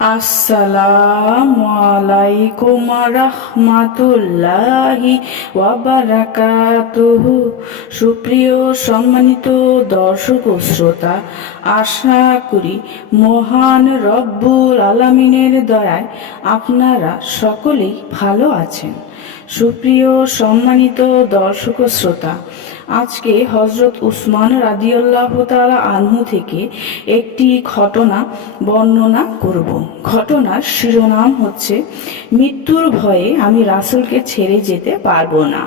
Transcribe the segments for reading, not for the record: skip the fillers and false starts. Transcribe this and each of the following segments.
আসসালামু আলাইকুম রাহমাতুল্লাহি ওয়া বারাকাতুহু। সুপ্রিয় সম্মানিত দর্শক ও শ্রোতা, আশা করি মহান রব্বুল আলামিনের দয়ায় আপনারা সকলেই ভালো আছেন। সুপ্রিয় সম্মানিত দর্শক ও শ্রোতা, আজকে হযরত উসমান রাদিয়াল্লাহু তাআলা আনহু থেকে একটি ঘটনা বর্ণনা করব। ঘটনার শিরোনাম হচ্ছে, মৃত্যুর ভয়ে আমি রাসূলকে ছেড়ে যেতে পারবো না।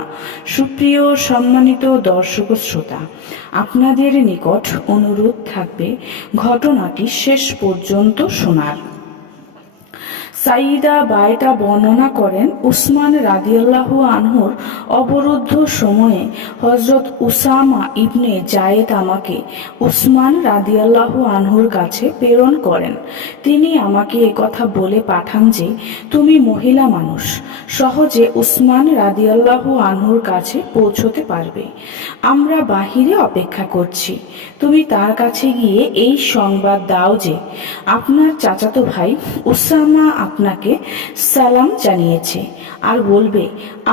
সুপ্রিয় সম্মানিত দর্শক ও শ্রোতা, আপনাদের নিকট অনুরোধ থাকবে ঘটনাটি শেষ পর্যন্ত শোনার। সাইয়্যিদা বায়তা বর্ণনা করেন, উসমান রাদিয়াল্লাহু আনহুর অবরুদ্ধ সময়ে হযরত উসামা ইবনে জায়েদ আমাকে উসমান রাদিয়াল্লাহু আনহুর কাছে প্রেরণ করেন। তিনি আমাকে একথা বলে পাঠান যে, তুমি মহিলা মানুষ, সহজে উসমান রাদিয়াল্লাহু আনহুর কাছে পৌঁছতে পারবে। আমরা বাহিরে অপেক্ষা করছি। তুমি তার কাছে গিয়ে এই সংবাদ দাও যে, আপনার চাচাতো ভাই উসামা আপনাকে সালাম জানিয়েছে, আর বলবে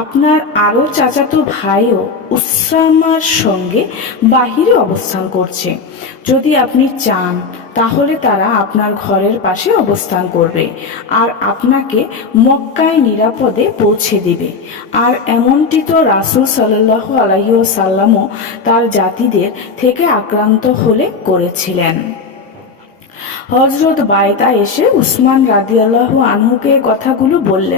আপনার আরও চাচাতো ভাইও উসামার সঙ্গে বাহিরে অবস্থান করছে। যদি আপনি চান তাহলে তারা আপনার ঘরের পাশে অবস্থান করবে আর আপনাকে মক্কায় নিরাপদে পৌঁছে দিবে। আর এমনটি তো রাসূল সাল্লাল্লাহু আলাইহি ওয়াসাল্লামও তার জাতিদের থেকে আক্রান্ত হলে করেছিলেন। হযরত বায়তা এসে উসমান রাদিয়াল্লাহু আনহুকে কথাগুলো বললেন।